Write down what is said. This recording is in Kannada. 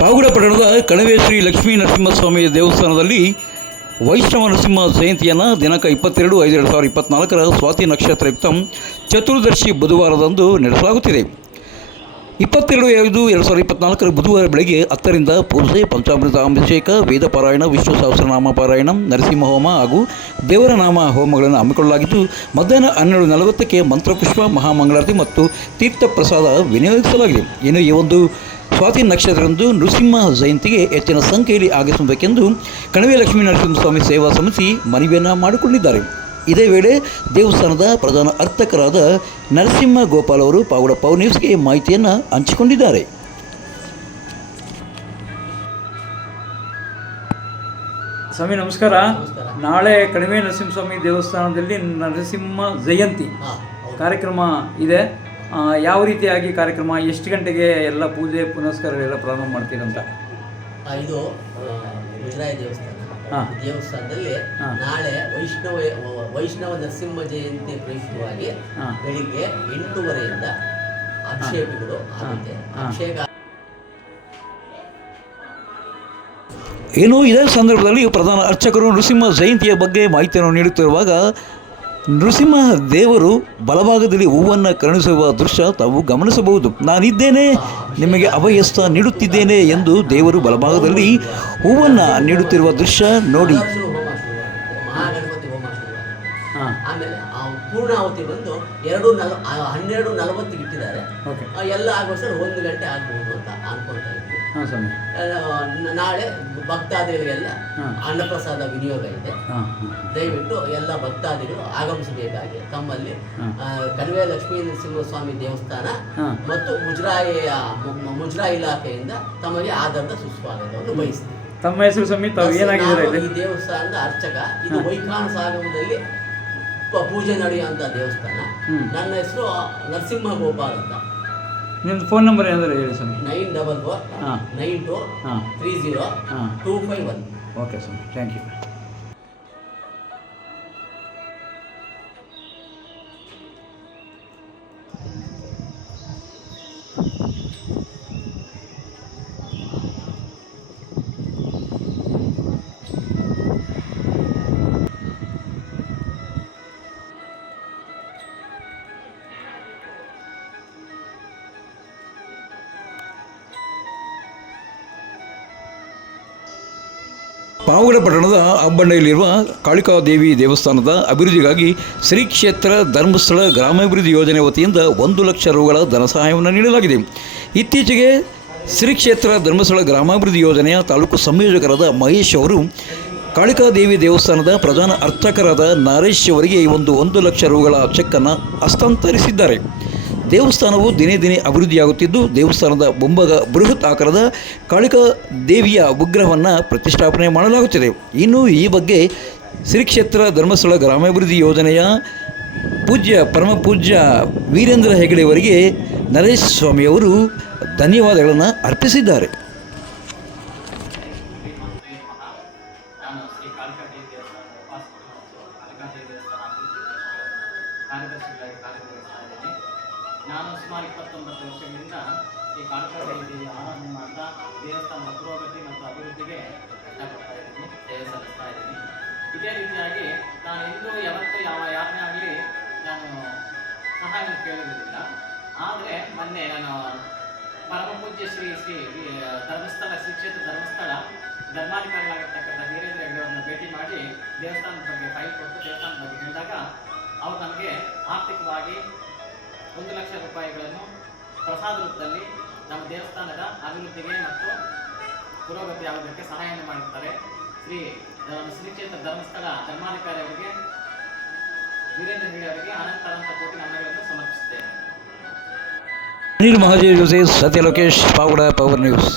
ಕಣವೆ ಶ್ರೀ ಲಕ್ಷ್ಮೀ ನರಸಿಂಹಸ್ವಾಮಿ ದೇವಸ್ಥಾನದಲ್ಲಿ ವೈಷ್ಣವ ನರಸಿಂಹ ಜಯಂತಿಯನ್ನು ದಿನಾಂಕ ಇಪ್ಪತ್ತೆರಡು ಐದು ಎರಡು ಸಾವಿರದ ಇಪ್ಪತ್ತ್ನಾಲ್ಕರ ಸ್ವಾತಿ ನಕ್ಷತ್ರಯುಕ್ತ ಚತುರ್ದಶಿ ಬುಧವಾರದಂದು ನಡೆಸಲಾಗುತ್ತಿದೆ. ಇಪ್ಪತ್ತೆರಡು ಐದು ಎರಡು ಸಾವಿರದ ಇಪ್ಪತ್ನಾಲ್ಕರ ಬುಧವಾರ ಬೆಳಗ್ಗೆ ಹತ್ತರಿಂದ ಪೂಜೆ, ಪಂಚಾಮೃತ, ಅಭಿಷೇಕ, ವೇದ ಪಾರಾಯಣ ವಿಶ್ವ ಸಹಸ್ರನಾಮ ಪಾರಾಯಣ, ನರಸಿಂಹ ಹೋಮ ಹಾಗೂ ದೇವರ ನಾಮ ಹೋಮಗಳನ್ನು ಹಮ್ಮಿಕೊಳ್ಳಲಾಗಿದ್ದು, ಮಧ್ಯಾಹ್ನ ಹನ್ನೆರಡು ನಲವತ್ತಕ್ಕೆ ಮಂತ್ರಪುಷ್ಪ, ಮಹಾಮಂಗಳಾರತಿ ಮತ್ತು ತೀರ್ಥ ಪ್ರಸಾದ ವಿನಿಯೋಗಿಸಲಾಗಿದೆ. ಇನ್ನು ಈ ಒಂದು ಸ್ವಾತಿ ನಕ್ಷತ್ರದಂದು ನೃಸಿಂಹ ಜಯಂತಿಗೆ ಹೆಚ್ಚಿನ ಸಂಖ್ಯೆಯಲ್ಲಿ ಆಗಮಿಸಬೇಕೆಂದು ಕಣಿವೆ ಲಕ್ಷ್ಮೀ ನರಸಿಂಹಸ್ವಾಮಿ ಸೇವಾ ಸಮಿತಿ ಮನವಿಯನ್ನು ಮಾಡಿಕೊಂಡಿದ್ದಾರೆ. ಇದೇ ವೇಳೆ ದೇವಸ್ಥಾನದ ಪ್ರಧಾನ ಅರ್ಥಕರಾದ ನರಸಿಂಹ ಗೋಪಾಲ್ ಅವರು ಪಾವಡ ಪವರ್ ನ್ಯೂಸ್ಗೆ ಮಾಹಿತಿಯನ್ನು ಹಂಚಿಕೊಂಡಿದ್ದಾರೆ. ಸ್ವಾಮಿ ನಮಸ್ಕಾರ. ನಾಳೆ ಕಣಿವೆ ನರಸಿಂಹಸ್ವಾಮಿ ದೇವಸ್ಥಾನದಲ್ಲಿ ನರಸಿಂಹ ಜಯಂತಿ ಕಾರ್ಯಕ್ರಮ ಇದೆ. ಯಾವ ರೀತಿಯಾಗಿ ಕಾರ್ಯಕ್ರಮ ಎಷ್ಟು ಗಂಟೆಗೆ ಎಲ್ಲ ಪೂಜೆ ಪುನಸ್ಕಾರ ಎಲ್ಲ ಪ್ರಾರಂಭ ಮಾಡ್ತೀರಂತ ಆ, ಇದು ಮುಜರಾಯ ದೇವಸ್ಥಾನ ಹಾ. ದೇವಸ್ಥಾನದಲ್ಲಿ ಹಾ. ನಾಳೆ ವೈಷ್ಣವ ವೈಷ್ಣವ ನರಸಿಂಹ ಜಯಂತಿ ಪ್ರಯುಕ್ತವಾಗಿ ಹಾ. ಬೆಳಿಗ್ಗೆ ಎಂಟೂವರೆಯಿಂದ ಅಭಿಷೇಕಗಳು ಆಗುತ್ತೆ ಹಾ. ಅಭಿಷೇಕ ಏನು ಇದೇ ಸಂದರ್ಭದಲ್ಲಿ ಪ್ರಧಾನ ಅರ್ಚಕರು ನೃಸಿಂಹ ಜಯಂತಿಯ ಬಗ್ಗೆ ಮಾಹಿತಿಯನ್ನು ನೀಡುತ್ತಿರುವಾಗ ನೃಸಿಂಹ ದೇವರು ಬಲಭಾಗದಲ್ಲಿ ಹೂವನ್ನು ಕರುಣಿಸುವ ದೃಶ್ಯ ತಾವು ಗಮನಿಸಬಹುದು. ನಾನಿದ್ದೇನೆ ನಿಮಗೆ ಅಭಯಸ್ಥ ನೀಡುತ್ತಿದ್ದೇನೆ ಎಂದು ದೇವರು ಬಲಭಾಗದಲ್ಲಿ ಹೂವನ್ನು ನೀಡುತ್ತಿರುವ ದೃಶ್ಯ ನೋಡಿ. ಪೂರ್ಣಾವತಿ ಬಂದು ಎರಡು ನಲ್ ಹನ್ನೆರಡು ನಲವತ್ತಿಗೆ ಇಟ್ಟಿದ್ದಾರೆ. ಓಕೆ. ಆ, ಎಲ್ಲ ಆಗೋಷ್ಟರಲ್ಲಿ ಒಂದು ಗಂಟೆ ಆಗ್ಬೋದು ಅಂತ ಅನ್ಕೊಳ್ತಾ ಇದ್ವಿ ಹಾಂ ಸ್ವಾಮಿ. ನಾಳೆ ಭಕ್ತಾದಿಗಳಿಗೆಲ್ಲ ಅನ್ನಪ್ರಸಾದ ವಿನಿಯೋಗ ಇದೆ. ದಯವಿಟ್ಟು ಎಲ್ಲ ಭಕ್ತಾದಿಗಳು ಆಗಮಿಸಬೇಕಾಗಿ ತಮ್ಮಲ್ಲಿ ಕಣಿವೆ ಲಕ್ಷ್ಮೀ ನರಸಿಂಹಸ್ವಾಮಿ ದೇವಸ್ಥಾನ ಮತ್ತು ಮುಜರಾಯಿಯ ಮುಜರಾಯಿ ಇಲಾಖೆಯಿಂದ ತಮಗೆ ಆಧಾರದ ಸುಸ್ವಾಗತವನ್ನು ಬಯಸ್ತೀವಿ. ತಮ್ಮ ಹೆಸರು ಸ್ವಾಮಿ ತಾವು ಏನಾಗಿದ್ದಾರೆ ನಾನು ಈ ದೇವಸ್ಥಾನದ ಅರ್ಚಕ ಇದು. ವೈಖಾನ ಸಾಗಮದಲ್ಲಿ ಪ- ಪೂಜೆ ನಡೆಯುವಂತ ದೇವಸ್ಥಾನ. ನನ್ನ ಹೆಸರು ನರಸಿಂಹ ಗೋಪಾಲ್ ಅಂತ. ನಿಮ್ಮದು ಫೋನ್ ನಂಬರ್ ಏನಾದರೂ ಹೇಳಿ ಸರ್. ನೈನ್ ಡಬಲ್ ಫೋರ್ ಹಾಂ. ನೈನ್ ಟು ಹಾಂ. ತ್ರೀ ಜೀರೋ ಹಾಂ. Two five one. Okay sir. Thank you. Pavagada ಪಟ್ಟಣದ ಅಬ್ಬಣ್ಣೆಯಲ್ಲಿರುವ ಕಾಳಿಕಾದೇವಿ ದೇವಸ್ಥಾನದ ಅಭಿವೃದ್ಧಿಗಾಗಿ ಶ್ರೀ ಕ್ಷೇತ್ರ ಧರ್ಮಸ್ಥಳ ಗ್ರಾಮಾಭಿವೃದ್ಧಿ ಯೋಜನೆ ವತಿಯಿಂದ ಒಂದು ಲಕ್ಷ ರೂಗಳ ಧನ ಸಹಾಯವನ್ನು ನೀಡಲಾಗಿದೆ. ಇತ್ತೀಚೆಗೆ ಶ್ರೀ ಕ್ಷೇತ್ರ ಧರ್ಮಸ್ಥಳ ಗ್ರಾಮಾಭಿವೃದ್ಧಿ ಯೋಜನೆಯ ತಾಲೂಕು ಸಂಯೋಜಕರಾದ ಮಹೇಶ್ ಅವರು ಕಾಳಿಕಾದೇವಿ ದೇವಸ್ಥಾನದ ಪ್ರಧಾನ ಅರ್ಚಕರಾದ ನಾರೇಶ್ ಅವರಿಗೆ ಈ ಒಂದು ಒಂದು ಲಕ್ಷ ರೂಗಳ ಚೆಕ್ಕನ್ನು ಹಸ್ತಾಂತರಿಸಿದ್ದಾರೆ. ದೇವಸ್ಥಾನವು ದಿನೇ ದಿನೇ ಅಭಿವೃದ್ಧಿಯಾಗುತ್ತಿದ್ದು, ದೇವಸ್ಥಾನದ ಬೊಂಬಗ ಬೃಹತ್ ಆಕಾರದ ಕಾಳಿಕಾ ದೇವಿಯ ವಿಗ್ರಹವನ್ನು ಪ್ರತಿಷ್ಠಾಪನೆ ಮಾಡಲಾಗುತ್ತಿದೆ. ಇನ್ನು ಈ ಬಗ್ಗೆ ಶ್ರೀ ಕ್ಷೇತ್ರ ಧರ್ಮಸ್ಥಳ ಗ್ರಾಮಾಭಿವೃದ್ಧಿ ಯೋಜನೆಯ ಪೂಜ್ಯ, ಪರಮ ಪೂಜ್ಯ ವೀರೇಂದ್ರ ಹೆಗಡೆಯವರಿಗೆ ನರೇಶ್ ಸ್ವಾಮಿಯವರು ಧನ್ಯವಾದಗಳನ್ನು ಅರ್ಪಿಸಿದ್ದಾರೆ. ನಾನು ಸುಮಾರು ಇಪ್ಪತ್ತೊಂಬತ್ತು ವರ್ಷಗಳಿಂದ ಈ ಕಾಳಿಕಾದೇವಿ ದೇವಿ ಆರಾಧನೆ ಮಾಡ್ತಾ ದೇವಸ್ಥಾನದ ಪುರೋಗತಿ ಮತ್ತು ಅಭಿವೃದ್ಧಿಗೆ ಇದ್ದೀನಿ, ಸೇವೆ ಸಲ್ಲಿಸ್ತಾ ಇದ್ದೀನಿ. ಇದೇ ರೀತಿಯಾಗಿ ನಾನು ಇನ್ನೂ ಯಾವತ್ತೂ ಯಾವ ಯಾರನ್ನೇ ಆಗಲಿ ನಾನು ಸಹಾಯ ಕೇಳಿರಲಿಲ್ಲ ಆದರೆ ಮೊನ್ನೆ ನಾನು ಪರಮ ಪೂಜ್ಯ ಶ್ರೀ ಶ್ರೀ ಧರ್ಮಸ್ಥಳ, ಶ್ರೀ ಕ್ಷೇತ್ರ ಧರ್ಮಸ್ಥಳ, ಧರ್ಮಾಧಿಕಾರಿಗಳಾಗಿರ್ತಕ್ಕಂಥ ವೀರೇಂದ್ರ ಹೆಗ್ಡೆ ಭೇಟಿ ಮಾಡಿ ದೇವಸ್ಥಾನದ ಬಗ್ಗೆ ಫೈಲ್ ಕೊಟ್ಟು ದೇವಸ್ಥಾನದ ಬಗ್ಗೆ ಹೇಳಿದಾಗ, ಅವ್ರು ನಮಗೆ ಆರ್ಥಿಕವಾಗಿ ಒಂದು ಲಕ್ಷ ರೂಪಾಯಿಗಳನ್ನು ಪ್ರಸಾದ ರೂಪದಲ್ಲಿ ನಮ್ಮ ದೇವಸ್ಥಾನದ ಅಭಿವೃದ್ಧಿಗೆ ಮತ್ತು ಪುರೋಗತಿ ಆಗೋದಕ್ಕೆ ಸಹಾಯವನ್ನು ಮಾಡುತ್ತಾರೆ ಶ್ರೀ ಶ್ರೀಕ್ಷೇತ್ರ ಶ್ರೀ ಕ್ಷೇತ್ರ ಧರ್ಮಸ್ಥಳ ಧರ್ಮಾಧಿಕಾರಿ ಅವರಿಗೆ, ವೀರೇಂದ್ರ ಹೆಗಡೆ ಅವರಿಗೆ ಅನಂತ ಅನಂತ ಕೋಟಿ ನಮನಗಳನ್ನು ಸಮರ್ಪಿಸುತ್ತೇನೆ. ಅನಿಲ್ ಮಹಾಜಿ ಜೋಸೆ ಸತ್ಯ ಲೋಕೇಶ್ ಪಾವಗಡ ಪವರ್ ನ್ಯೂಸ್.